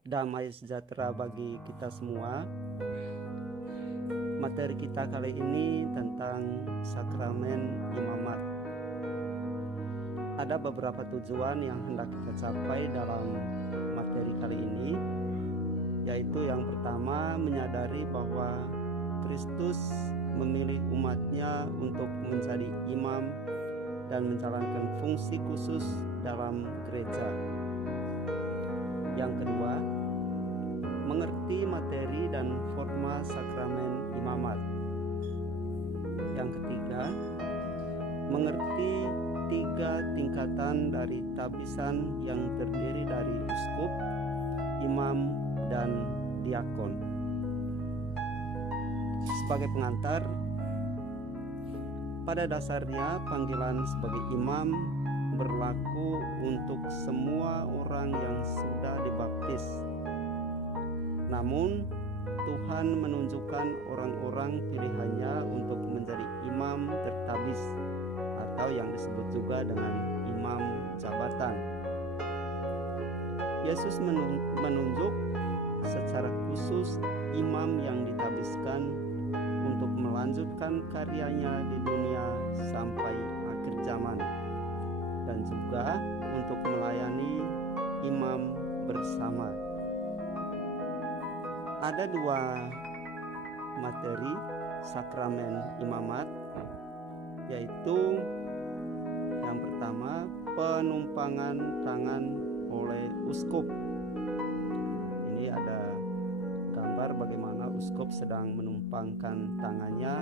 Damai sejahtera bagi kita semua. Materi kita kali ini tentang sakramen imamat. Ada beberapa tujuan yang hendak kita capai dalam materi kali ini, yaitu yang pertama, menyadari bahwa Kristus memilih umatnya untuk menjadi imam dan menjalankan fungsi khusus dalam gereja. Yang kedua, mengerti materi dan forma sakramen imamat. Yang ketiga, mengerti 3 tingkatan dari tabisan yang terdiri dari uskup, imam, dan diakon. Sebagai pengantar, pada dasarnya panggilan sebagai imam berlaku untuk semua orang yang sudah dibaptis. Namun, Tuhan menunjukkan orang-orang pilihannya untuk menjadi imam tertabis atau yang disebut juga dengan imam jabatan. Yesus menunjuk secara khusus imam yang ditabiskan untuk melanjutkan karyanya di dunia sampai akhir zaman, dan juga untuk melayani imam bersama. Ada 2 materi sakramen imamat, yaitu yang pertama, penumpangan tangan oleh uskup. Ini ada gambar bagaimana uskup sedang menumpangkan tangannya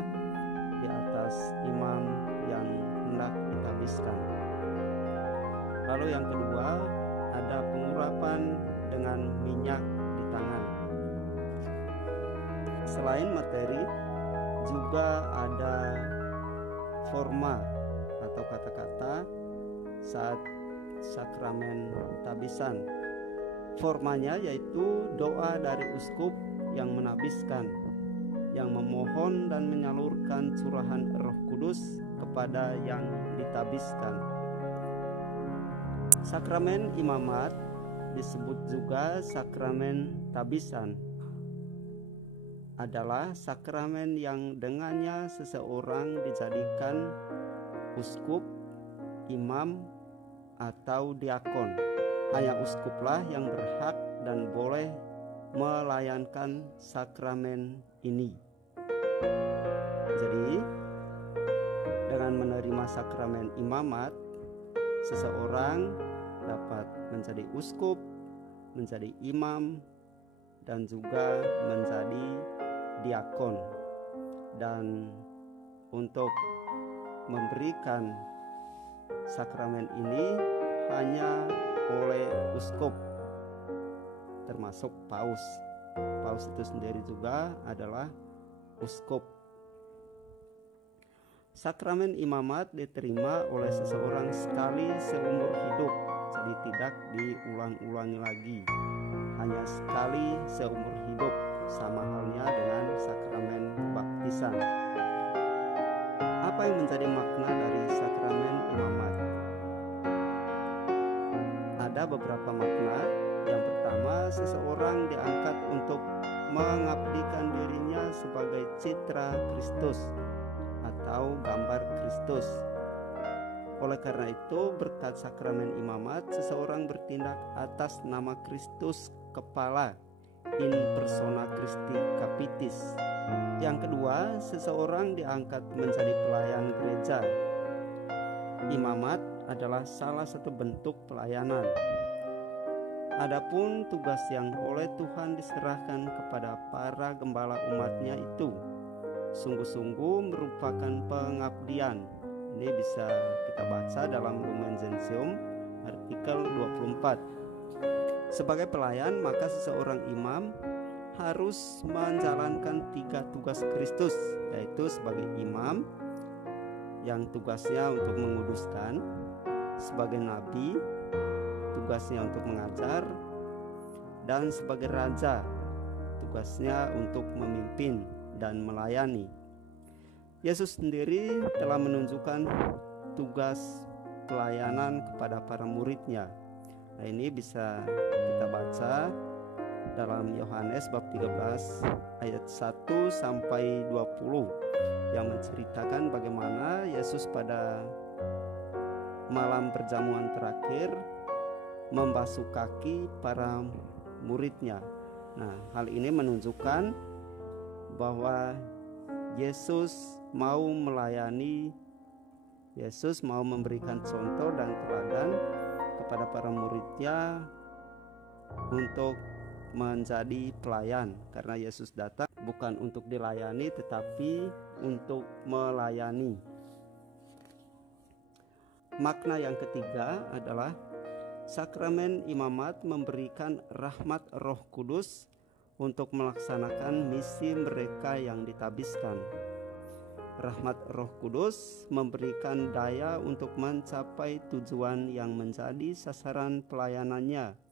di atas imam yang hendak ditabiskan. Lalu yang kedua, ada pengurapan dengan minyak di tangan. Selain materi, juga ada forma atau kata-kata saat sakramen tabisan. Formanya yaitu doa dari uskup yang menabiskan, yang memohon dan menyalurkan curahan Roh Kudus kepada yang ditabiskan. Sakramen imamat disebut juga sakramen tabisan, adalah sakramen yang dengannya seseorang dijadikan uskup, imam, atau diakon. Hanya uskuplah yang berhak dan boleh melayankan sakramen ini. Jadi, dengan menerima sakramen imamat, seseorang dapat menjadi uskup, menjadi imam, dan juga menjadi diakon. Dan untuk memberikan sakramen ini hanya oleh uskup, termasuk paus. Paus itu sendiri juga adalah uskup. Sakramen imamat diterima oleh seseorang sekali seumur hidup, jadi tidak diulang-ulangi lagi, hanya sekali seumur hidup, sama halnya dengan sakramen baptisan. Apa yang menjadi makna dari sakramen imamat? Ada beberapa makna. Yang pertama, seseorang diangkat untuk mengabdikan dirinya sebagai citra Kristus atau gambar Kristus. Oleh karena itu, berkat sakramen imamat, seseorang bertindak atas nama Kristus kepala, in persona Christi Capitis. Yang kedua, seseorang diangkat menjadi pelayan gereja. Imamat adalah salah satu bentuk pelayanan. Adapun tugas yang oleh Tuhan diserahkan kepada para gembala umatnya itu sungguh-sungguh merupakan pengabdian. Ini bisa kita baca dalam Lumen Gentium artikel 24. Sebagai pelayan, maka seseorang imam harus menjalankan 3 tugas Kristus, yaitu sebagai imam yang tugasnya untuk menguduskan, sebagai nabi tugasnya untuk mengajar, dan sebagai raja tugasnya untuk memimpin dan melayani. Yesus sendiri telah menunjukkan tugas pelayanan kepada para muridnya. Nah, ini bisa kita baca dalam Yohanes bab 13 ayat 1 sampai 20 yang menceritakan bagaimana Yesus pada malam perjamuan terakhir membasuh kaki para muridnya. Nah, hal ini menunjukkan bahwa Yesus mau melayani, Yesus mau memberikan contoh dan teladan kepada para muridnya untuk menjadi pelayan, karena Yesus datang bukan untuk dilayani tetapi untuk melayani. Makna yang ketiga adalah sakramen imamat memberikan rahmat Roh Kudus untuk melaksanakan misi mereka yang ditabiskan. Rahmat Roh Kudus memberikan daya untuk mencapai tujuan yang menjadi sasaran pelayanannya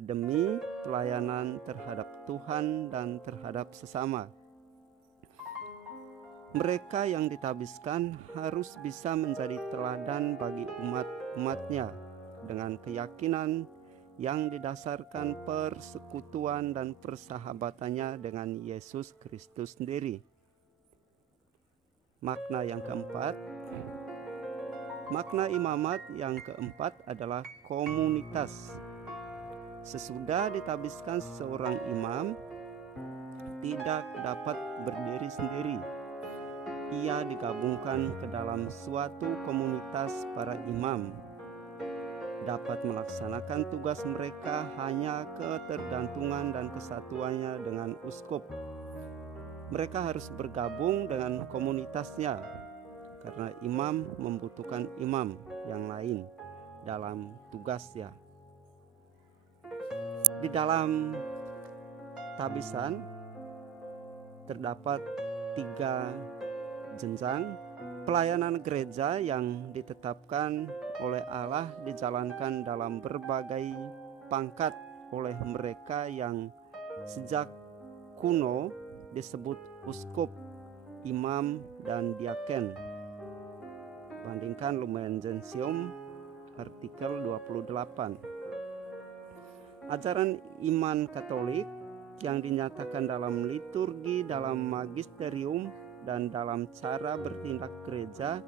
demi pelayanan terhadap Tuhan dan terhadap sesama. Mereka yang ditabiskan harus bisa menjadi teladan bagi umat-umatnya dengan keyakinan yang didasarkan persekutuan dan persahabatannya dengan Yesus Kristus sendiri. Makna yang keempat, makna imamat yang keempat adalah komunitas. Sesudah ditabiskan seorang imam tidak dapat berdiri sendiri. Ia digabungkan ke dalam suatu komunitas para imam. Dapat melaksanakan tugas mereka hanya ketergantungan dan kesatuannya dengan uskup. Mereka harus bergabung dengan komunitasnya karena imam membutuhkan imam yang lain dalam tugasnya. Di dalam tabisan terdapat 3 jenjang. Pelayanan gereja yang ditetapkan oleh Allah dijalankan dalam berbagai pangkat oleh mereka yang sejak kuno disebut uskup, imam, dan diaken. Bandingkan Lumen Gentium artikel 28. Ajaran iman Katolik yang dinyatakan dalam liturgi, dalam magisterium, dan dalam cara bertindak gereja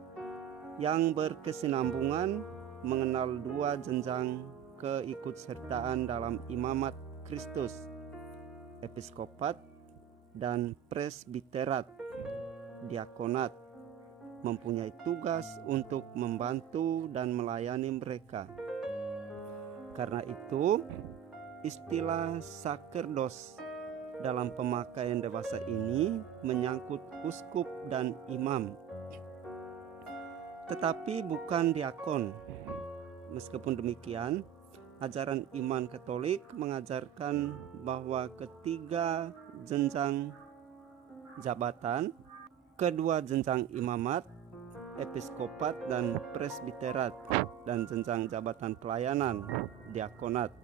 yang berkesinambungan mengenal 2 jenjang keikutsertaan dalam imamat Kristus, episkopat dan presbiterat, diakonat, mempunyai tugas untuk membantu dan melayani mereka. Karena itu, istilah sakerdos dalam pemakaian dewasa ini menyangkut uskup dan imam, tetapi bukan diakon. Meskipun demikian, ajaran iman Katolik mengajarkan bahwa ketiga jenjang jabatan, kedua jenjang imamat, episkopat dan presbiterat, dan jenjang jabatan pelayanan, diakonat,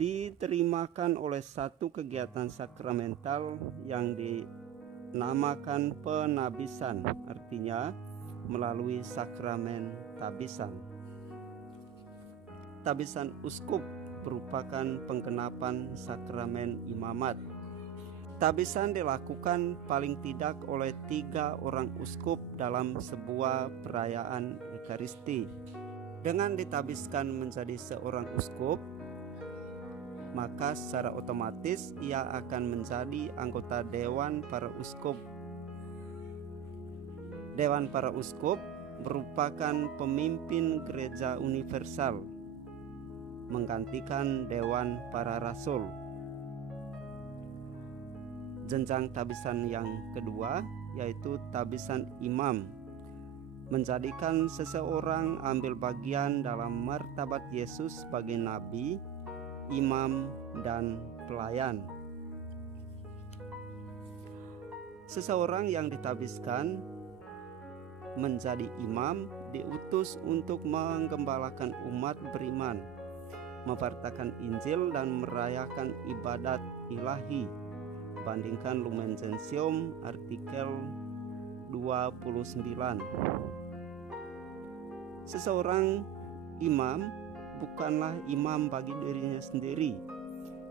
diterimakan oleh satu kegiatan sakramental yang dinamakan penabisan, artinya melalui sakramen tabisan. Tabisan uskup merupakan penggenapan sakramen imamat. Tabisan dilakukan paling tidak oleh 3 orang uskup dalam sebuah perayaan Ekaristi. Dengan ditabiskan menjadi seorang uskup, maka secara otomatis ia akan menjadi anggota Dewan Para Uskup. Dewan Para Uskup merupakan pemimpin gereja universal, menggantikan Dewan Para Rasul. Jenjang tabisan yang kedua yaitu tabisan imam, menjadikan seseorang ambil bagian dalam martabat Yesus sebagai nabi, imam, dan pelayan. Seseorang yang ditabiskan menjadi imam diutus untuk menggembalakan umat beriman, memwartakan Injil, dan merayakan ibadat ilahi. Bandingkan Lumen Gentium artikel 29. Seseorang imam bukanlah imam bagi dirinya sendiri.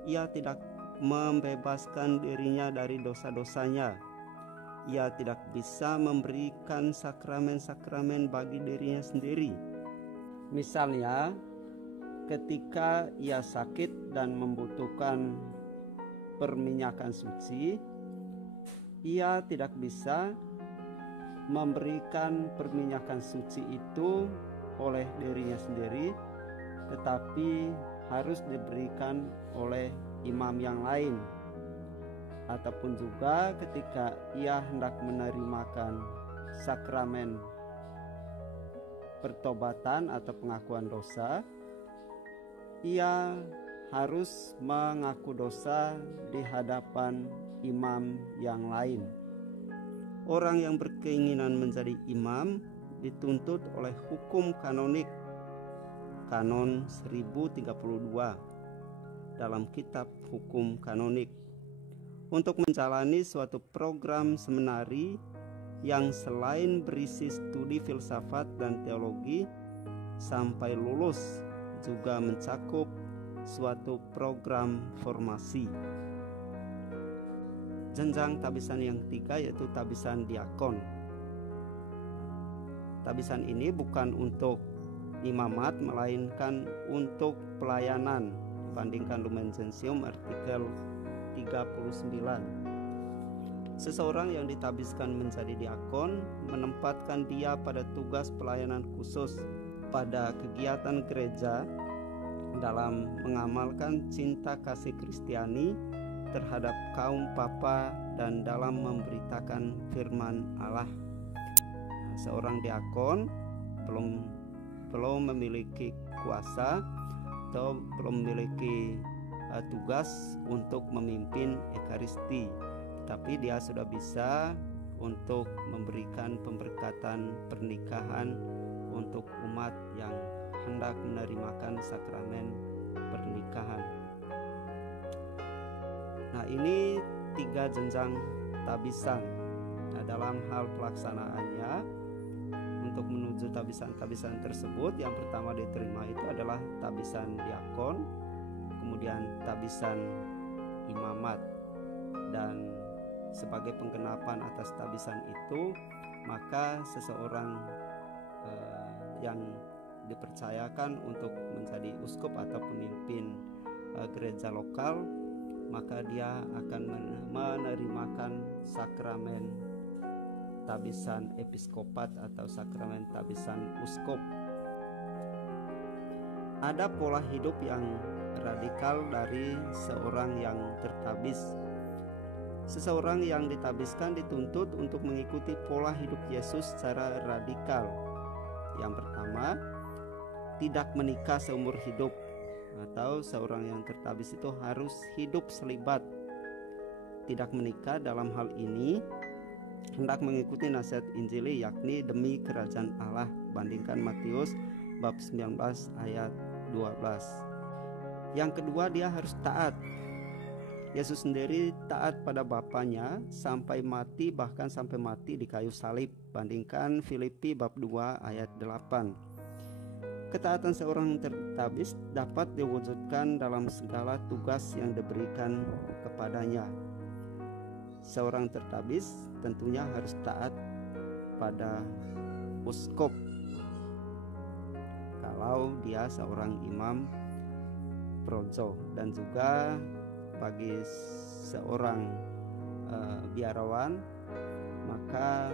Ia tidak membebaskan dirinya dari dosa-dosanya. Ia tidak bisa memberikan sakramen-sakramen bagi dirinya sendiri. Misalnya, ketika ia sakit dan membutuhkan perminyakan suci, ia tidak bisa memberikan perminyakan suci itu oleh dirinya sendiri, tetapi harus diberikan oleh imam yang lain. Ataupun juga ketika ia hendak menerimakan sakramen pertobatan atau pengakuan dosa, ia harus mengaku dosa di hadapan imam yang lain. Orang yang berkeinginan menjadi imam dituntut oleh hukum kanonik, Kanon 1032 dalam kitab hukum kanonik, untuk menjalani suatu program seminari yang selain berisi studi filsafat dan teologi sampai lulus, juga mencakup suatu program formasi. Jenjang tabisan yang ketiga yaitu tabisan diakon. Tabisan ini bukan untuk imamat melainkan untuk pelayanan. Bandingkan Lumen Gentium artikel 39. Seseorang yang ditabiskan menjadi diakon menempatkan dia pada tugas pelayanan khusus pada kegiatan gereja dalam mengamalkan cinta kasih Kristiani terhadap kaum papa dan dalam memberitakan firman Allah. Seorang diakon belum memiliki kuasa atau belum memiliki tugas untuk memimpin Ekaristi, tapi dia sudah bisa untuk memberikan pemberkatan pernikahan untuk umat yang hendak menerimakan sakramen pernikahan. Nah, ini 3 jenjang tabisan. Nah, dalam hal pelaksanaannya untuk menuju tabisan-tabisan tersebut, yang pertama diterima itu adalah tabisan diakon, kemudian tabisan imamat, dan sebagai penggenapan atas tabisan itu maka seseorang yang dipercayakan untuk menjadi uskup atau pemimpin gereja lokal, maka dia akan menerimakan sakramen tabisan episkopat atau sakramen tabisan uskup. Ada pola hidup yang radikal dari seorang yang tertabis. Seseorang yang ditabiskan dituntut untuk mengikuti pola hidup Yesus secara radikal. Yang pertama, tidak menikah seumur hidup, atau seorang yang tertabis itu harus hidup selibat. Tidak menikah dalam hal ini hendak mengikuti nasihat Injili, yakni demi kerajaan Allah. Bandingkan Matius bab 19 ayat 12. Yang kedua, dia harus taat. Yesus sendiri taat pada Bapanya sampai mati, bahkan sampai mati di kayu salib. Bandingkan Filipi bab 2 ayat 8. Ketaatan seorang tertabis dapat diwujudkan dalam segala tugas yang diberikan kepadanya. Seorang tertabis tentunya harus taat pada uskup kalau dia seorang imam projo, dan juga bagi seorang biarawan, maka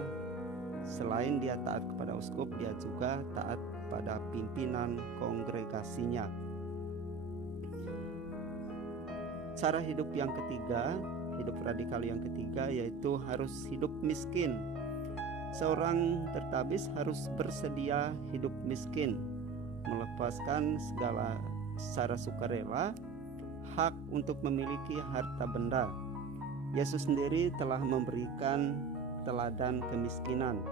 selain dia taat kepada uskup, dia juga taat pada pimpinan kongregasinya. Cara hidup yang ketiga, hidup radikal yang ketiga, yaitu harus hidup miskin. Seorang tertabis harus bersedia hidup miskin, melepaskan segala secara sukarela hak untuk memiliki harta benda. Yesus sendiri telah memberikan teladan kemiskinan.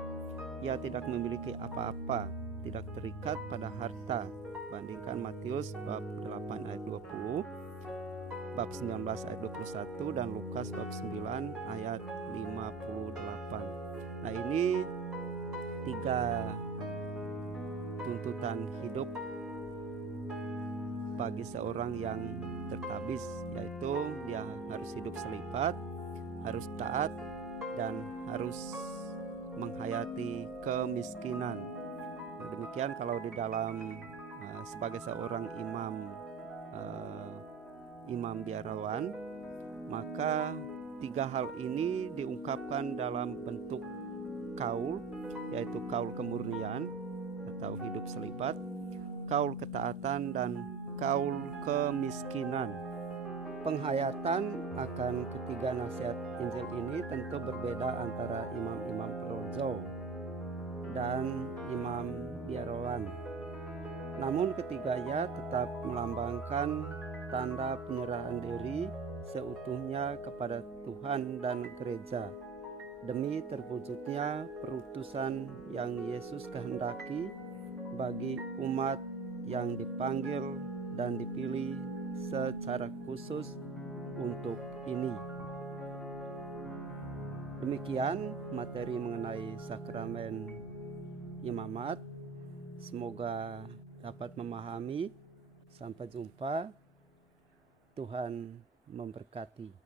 Ia tidak memiliki apa-apa, tidak terikat pada harta. Bandingkan Matius bab 8 ayat 20, bab 19 ayat 21, dan Lukas bab 9 ayat 58. Nah, ini 3 tuntutan hidup bagi seorang yang tertabis, yaitu dia harus hidup selibat, harus taat, dan harus menghayati kemiskinan. Demikian kalau di dalam sebagai seorang imam biarawan, maka 3 hal ini diungkapkan dalam bentuk kaul, yaitu kaul kemurnian atau hidup selibat, kaul ketaatan, dan kaul kemiskinan. Penghayatan akan ketiga nasihat Injil ini tentu berbeda antara imam-imam projo dan imam biarawan. Namun ketiganya tetap melambangkan tanda penyerahan diri seutuhnya kepada Tuhan dan gereja demi terwujudnya perutusan yang Yesus kehendaki bagi umat yang dipanggil dan dipilih secara khusus untuk ini. Demikian materi mengenai sakramen imamat. Semoga dapat memahami. Sampai jumpa. Tuhan memberkati.